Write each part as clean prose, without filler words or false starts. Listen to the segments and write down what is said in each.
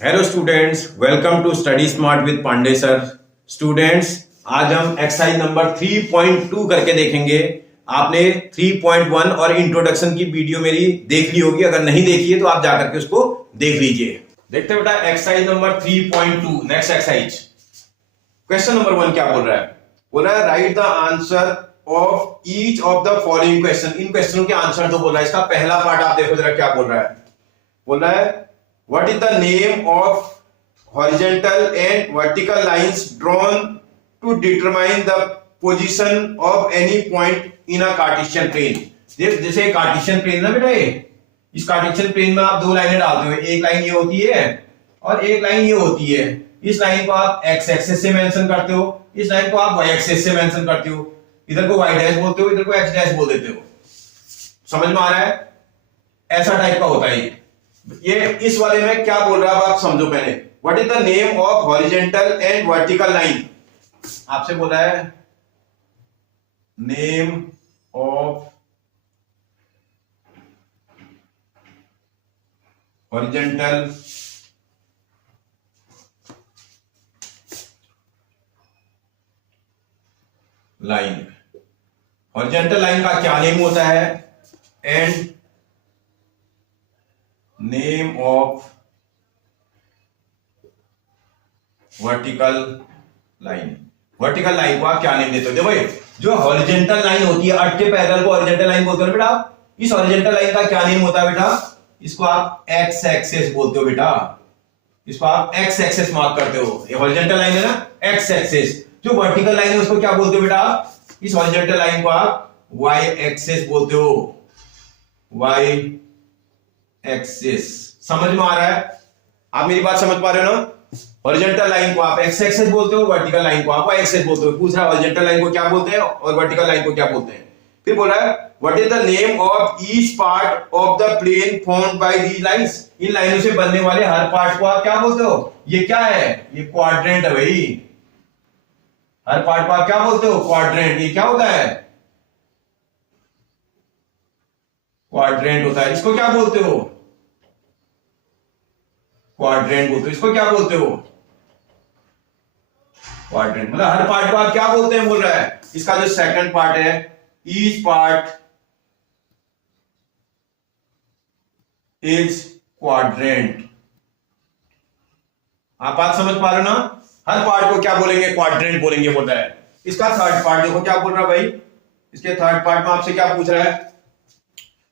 Hello students, welcome to study smart with Pandey sir. Students, आज हम exercise number 3.2 करके देखेंगे। आपने 3.1 और इंट्रोडक्शन की वीडियो मेरी देख ली होगी, अगर नहीं देखी है तो आप जाकर के उसको देख लीजिए। देखते हैं बेटा exercise number 3.2, next exercise. Question number 1 क्या बोल रहा है? बोल रहा है right the answer of each of the following question. इन क्वेश्चनों के आंसर तो बोल रहा है। इसका पहला पार्ट आप देखो जरा क्या बोल रहा है। बोल रहा है what is the name of horizontal and vertical lines drawn to determine the position of any point in a Cartesian plane। जैसे कार्टेशियन प्लेन ना बेटा, ये इस कार्टेशियन प्लेन में आप दो लाइनें डालते हो, एक लाइन ये होती है और एक लाइन ये होती है। इस लाइन को आप एक्स एक्सिस से मेंशन करते हो, इस लाइन को आप वाई एक्सिस से मेंशन करते हो। इधर को वाई डैश बोलते हो, इधर को एक्स डैश बोल देते हो। समझ में आ रहा है? ऐसा टाइप का होता है ये। इस वाले में क्या बोल रहा है आप समझो पहले। What is the name of horizontal and vertical line? आपसे बोला है name of horizontal line. Horizontal line का क्या नेम होता है? And name of vertical line. Vertical line को आप क्या नेम देते हो? देखो भाई, जो हॉरिजॉन्टल लाइन होती है, अट के पैरेलल को हॉरिजॉन्टल लाइन बोलते हो बेटा। इस हॉरिजॉन्टल लाइन का क्या नेम होता है बेटा? इसको आप एक्स एक्सिस बोलते हो बेटा। इसको आप एक्स एक्सिस मार्क करते हो। ये हॉरिजॉन्टल लाइन है ना, एक्स एक्सिस। जो वर्टिकल लाइन है उसको क्या बोलते हो बेटा? इस हॉरिजॉन्टल लाइन को आप वाई एक्सिस बोलते हो। Y axis. समझ में आ रहा है? आप मेरी बात समझ पा रहे हो ना? हॉरिजॉन्टल लाइन को आप एक्स एक्सिस बोलते हो, वर्टिकल लाइन को आप वाई एक्सिस बोलते हो। पूछ रहा है हॉरिजॉन्टल लाइन को क्या बोलते हैं और वर्टिकल लाइन को क्या बोलते हैं। फिर बोल रहा है what is the name of each part of the plane formed by these lines. इन लाइनों से बनने वाले हर पार्ट को आप क्या बोलते हो? ये क्या है? ये क्वाड्रेंट है भाई। हर पार्ट को आप क्या बोलते हो? क्वाड्रेंट। ये क्या होता है? क्वाड्रेंट होता है। इसको क्या बोलते हो? क्वाड्रेंट बोलते हो। इसको क्या बोलते हो? क्वाड्रेंट। मतलब हर पार्ट को आप क्या बोलते हैं बोल रहा है। इसका जो सेकंड पार्ट है, ईच पार्ट इज क्वाड्रेंट। आप बात समझ पा रहे हो ना? हर पार्ट को क्या बोलेंगे? क्वाड्रेंट बोलेंगे बोल रहा है। इसका थर्ड पार्ट देखो क्या बोल रहा है भाई। इसके थर्ड पार्ट में आपसे क्या पूछ रहा है?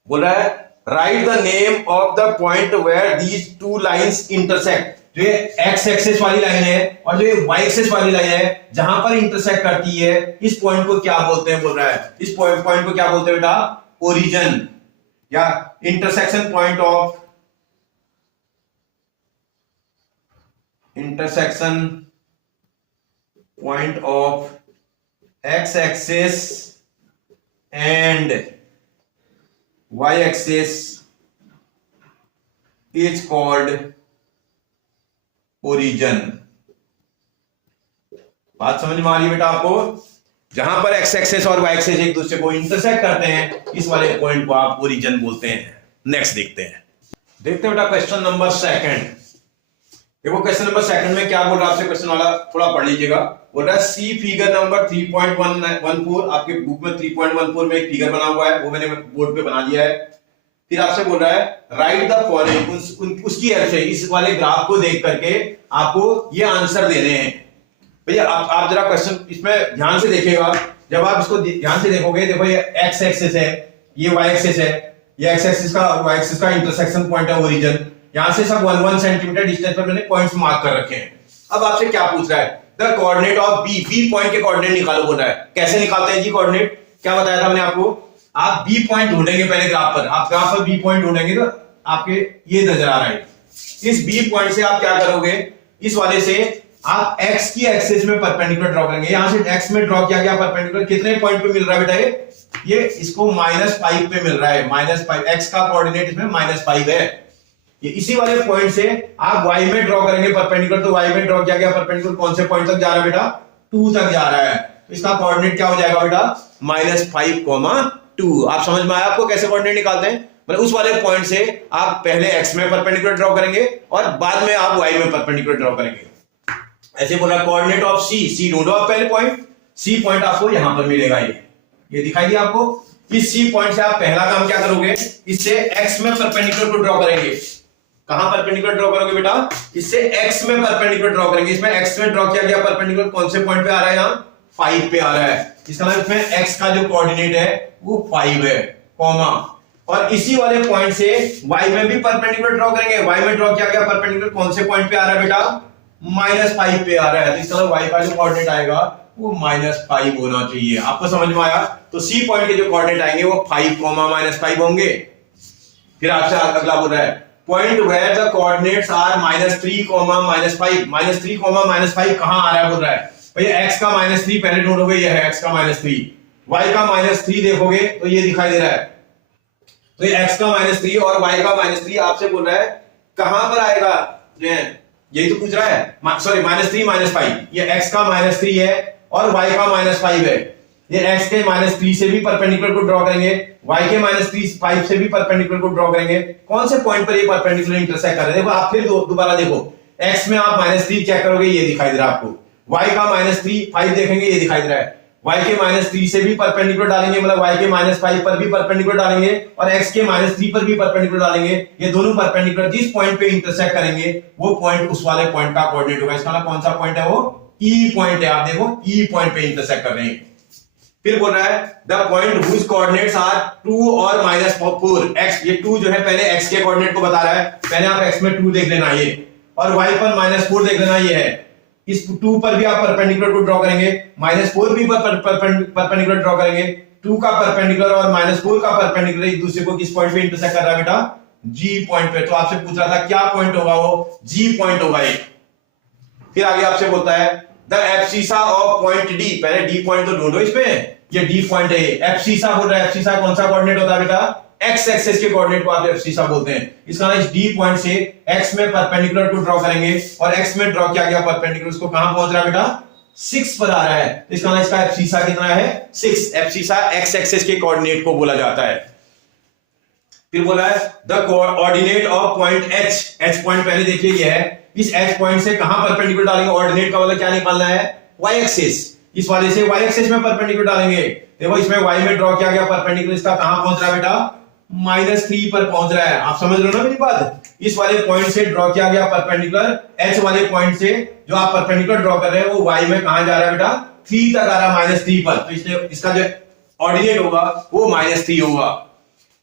बोल रहा है right the name of the point where these two lines intersect. जो ये एक्स एक्सिस वाली लाइन है और जो ये वाई एक्सिस वाली लाइन है, जहां पर इंटरसेक्ट करती है, इस पॉइंट को क्या बोलते हैं बोल रहा है। इस पॉइंट को क्या बोलते हैं बेटा? ओरिजिन या intersection point of x axis and y axis is called origin। बात समझ में आ रही है बेटा आपको? जहां पर x एक्सिस और y एक्सिस एक दूसरे को इंटरसेक्ट करते हैं, इस वाले पॉइंट को आप ओरिजिन बोलते हैं। नेक्स्ट देखते हैं बेटा क्वेश्चन नंबर 2। देखो क्वेश्चन नंबर 2 में क्या बोल रहा है आपसे, क्वेश्चन वाला थोड़ा पढ़ लीजिएगा। बोल रहा है सी फिगर नंबर 3.14। आपके बुक में 3.14 में एक फिगर बना हुआ है, वो मैंने बोर्ड पे बना लिया है। फिर आपसे बोल रहा है राइट द फॉलोइंग। उसकी हेल्प से इस वाले ग्राफ को देख करके आपको ये आंसर देने हैं। भैया आप जरा क्वेश्चन इसमें ध्यान से देखिएगा। जब आप इसको ध्यान से देखोगे, देखो ये एक्स एक्सिस है, ये वाई एक्सिस है, ये एक्स एक्सिस का वाई एक्सिस का इंटरसेक्शन पॉइंट है ओरिजिन। यहां से सब 1 सेंटीमीटर डिस्टेंस पर मैंने पॉइंट्स मार्क कर रखे हैं। अब आपसे क्या पूछ रहा है? The coordinate of B. B point के कोऑर्डिनेट निकालो बोल रहा है। कैसे निकालते हैं जी कोऑर्डिनेट? क्या बताया था मैंने आपको? आप बी पॉइंट ढूंढेंगे पहले ग्राफ पर। आप ग्राफ पर बी पॉइंट ढूंढेंगे तो आपके ये नजर आ रहा है। इस बी पॉइंट से आप क्या करोगे? इस वाले से आप एक्स की एक्सिस में परपेंडिकुलर ड्रॉ करेंगे। यहां से एक्स में ड्रॉ किया गया परपेंडिकुलर कितने पॉइंट पे मिल रहा है बेटा? ये इसको -5 पे मिल रहा है। -5 एक्स का कोऑर्डिनेट इसमें -5 है। ये इसी वाले पॉइंट से आप y में ड्रॉ करेंगे परपेंडिकुलर, तो y में ड्रॉ किया गया परपेंडिकुलर कौन से पॉइंट तक जा रहा है बेटा? 2 तक जा रहा है। तो इसका कोऑर्डिनेट क्या हो जाएगा बेटा? -5, 2। आप समझ में आया आपको कैसे कोऑर्डिनेट निकालते हैं? मतलब उस वाले पॉइंट से आप पहले x में परपेंडिकुलर ड्रॉ करेंगे और बाद में आप y में परपेंडिकुलर ड्रॉ करेंगे। ऐसे बोला कोऑर्डिनेट ऑफ सी ढूंढो आप पहले पॉइंट, सी पॉइंट आपको यहां पर मिलेगा, ये दिखाई दिया आपको। इस सी पॉइंट से आप पहला काम क्या करोगे, इससे x में परपेंडिकुलर को ड्रॉ करेंगे। कहां परपेंडिकुलर ड्रॉ करोगे बेटा, इससे x में परपेंडिकुलर ड्रॉ करेंगे। इसमें x में ड्रॉ किया गया परपेंडिकुलर कौन से पॉइंट पे आ रहा है, यहां 5 पे आ रहा है। इसका मतलब इसमें x का जो कोऑर्डिनेट है वो 5 है, कॉमा, और इसी वाले पॉइंट से y में भी परपेंडिकुलर ड्रॉ करेंगे। y में ड्रॉ किया गया परपेंडिकुलर कौन से पॉइंट पे आ रहा है बेटा, -5 पे आ रहा है। तो इसका मतलब y का जो कोऑर्डिनेट आएगा वो -5 होना चाहिए। आपको समझ में आया? तो सी पॉइंट के जो कोऑर्डिनेट आएंगे वो 5, -5 होंगे। फिर आपसे अगला बोल रहा है point where the coordinates are -3, -5, -3, -5 कहां आ रहा है बोल रहा है भैया। x का -3 पहले ढूंढोगे, ये है x का -3, y का -3 देखोगे तो ये दिखाई दे रहा है। तो ये x का -3 और y का -3 आपसे बोल रहा है कहां पर आएगा, यही तो पूछ रहा है। सॉरी -3, -5, ये x का -3 है और y का -5 है। ये x के -3 से भी परपेंडिकुलर को ड्रॉ करेंगे, y के -5 से भी परपेंडिकुलर को ड्रॉ करेंगे। कौन से पॉइंट पर ये परपेंडिकुलर इंटरसेक्ट कर रहे हैं, देखो आप फिर दोबारा देखो। x में आप -3 चेक करोगे, ये दिखाई दे रहा है आपको। y का -5 देखेंगे, ये दिखाई दे रहा है। y के -3 से भी परपेंडिकुलर डालेंगे, मतलब y के -5 पर भी परपेंडिकुलर डालेंगे और x के -3 पर भी परपेंडिकुलर डालेंगे। ये दोनों परपेंडिकुलर जिस पॉइंट पे इंटरसेक्ट करेंगे वो पॉइंट उस वाले पॉइंट का कोऑर्डिनेट होगा। इसका मतलब कौन सा पॉइंट है, वो E पॉइंट है। आप देखो E पॉइंट पे इंटरसेक्ट कर रहे हैं। फिर बोल रहा है the point whose coordinates are 2 और -4 x, ये 2 जो है पहले x के कोऑर्डिनेट को बता रहा है, पहले आप x में 2 देख लेना ये, और y पर -4 देख लेना ये है। इस 2 पर भी आप परपेंडिकुलर को ड्रॉ करेंगे, -4 भी परपेंडिकुलर ड्रॉ करेंगे। 2 का परपेंडिकुलर और -4 का परपेंडिकुलर एक दूसरे को किस पॉइंट पे इंटरसेक्ट कर रहा है बेटा, G पॉइंट पे। तो आपसे पूछ रहा था क्या पॉइंट होगा, वो G पॉइंट होगा ये। फिर आगे आपसे बोलता है the abscissa of point D, पहले D पॉइंट तो ढूंढो इसमें, ये D पॉइंट है। एब्सिसा बोल रहा है, एब्सिसा कौन सा कोऑर्डिनेट होता है बेटा, x एक्सिस के कोऑर्डिनेट को आप एब्सिसा बोलते हैं। इसका मतलब इस D पॉइंट से x में परपेंडिकुलर को ड्रॉ करेंगे और x में ड्रॉ किया गया परपेंडिकुलर उसको कहां पहुंच रहा है बेटा, 6 पर आ रहा है। तो इसका मतलब इसका एब्सिसा कितना है, 6। एब्सिसा x एक्सिस के कोऑर्डिनेट को बोला जाता है। फिर बोला है the coordinate of point H point पहले देखिए ये है। इस H पॉइंट से कहां परपेंडिकुलर डालेंगे, ऑर्डिनेट का मतलब क्या निकालना है, y एक्सिस। इस वाले से y एक्सिस में परपेंडिकुलर डालेंगे। देखो इसमें y में ड्रॉ किया गया परपेंडिकुलर इसका कहां पहुंच रहा है बेटा, -3 पर पहुंच रहा है। आप समझ रहे हो ना मेरी बात। इस वाले पॉइंट से ड्रॉ किया गया परपेंडिकुलर H वाले पॉइंट से जो आप परपेंडिकुलर ड्रॉ कर रहे हैं वो y में कहां जा रहा है बेटा, 3 तक आ रहा है, -3 पर। तो इसलिए इसका जो ऑर्डिनेट होगा वो -3 होगा।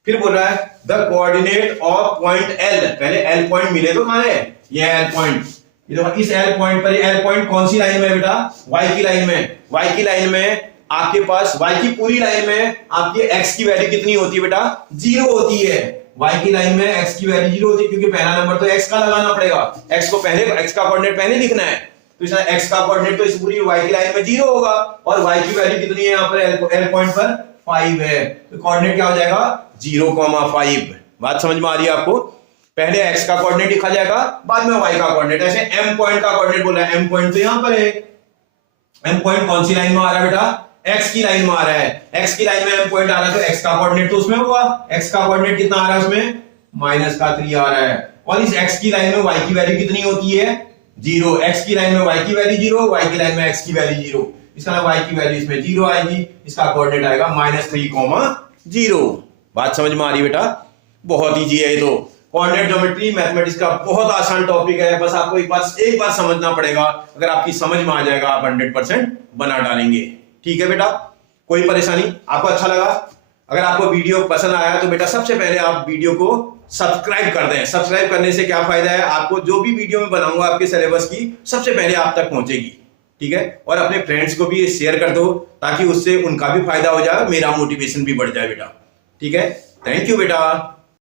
फिर बोल रहा है the coordinate of point L, पहले L पॉइंट मिले तो कहां है, ये L पॉइंट। ये देखो इस L पॉइंट पर, L पॉइंट कौन सी लाइन में है बेटा, y की लाइन में। y की लाइन में आपके पास y की पूरी लाइन में आपकी x की वैल्यू कितनी होती है बेटा, 0 होती है। y की लाइन में x की वैल्यू 0 होती है क्योंकि पहला नंबर तो x का लगाना पड़ेगा, x को पहले, x का कोऑर्डिनेट पहले लिखना है। तो इसमें x का कोऑर्डिनेट तो इस पूरी y की लाइन में 0 होगा और y की वैल्यू कितनी है यहां पर L पॉइंट पर 5 है। तो कोऑर्डिनेट क्या हो जाएगा, 0,5। बात समझ में आ रही है आपको। पहले x का कोऑर्डिनेट लिखा जाएगा, बाद में y का कोऑर्डिनेट। ऐसे m पॉइंट का कोऑर्डिनेट बोला है, m पॉइंट तो यहां पर है। m पॉइंट कौन सी लाइन में आ रहा है बेटा, x की लाइन में आ रहा है। x की लाइन में m पॉइंट आ रहा है तो x का कोऑर्डिनेट तो उसमें होगा। x का कोऑर्डिनेट कितना आ रहा है उसमें, -3 आ रहा है। और इस x की लाइन में y की वैल्यू कितनी होती है, 0। x की लाइन में y की वैल्यू 0, y की लाइन में x की वैल्यू 0। इसका मतलब y की वैल्यू इसमें 0 आएगी, इसका कोऑर्डिनेट आएगा -3,0। बात समझ में आ रही बेटा, बहुत इजी है ये तो। कोऑर्डिनेट ज्योमेट्री मैथमेटिक्स का बहुत आसान टॉपिक है, बस आपको एक बार समझना पड़ेगा। अगर आपकी समझ में आ जाएगा आप 100% बना डालेंगे। ठीक है बेटा, कोई परेशानी? आपको अच्छा लगा? अगर आपको वीडियो पसंद आया तो बेटा सबसे पहले आप वीडियो को सब्सक्राइब कर दें। सब्सक्राइब करने से क्या फायदा है, आपको जो भी वीडियो में बनाऊंगा आपके सिलेबस की सबसे पहले आप तक पहुंचेगी। ठीक है, और अपने फ्रेंड्स को भी शेयर कर दो ताकि उससे उनका भी फायदा हो जाए, मेरा मोटिवेशन भी बढ़ जाए बेटा। ठीक है, थैंक यू बेटा।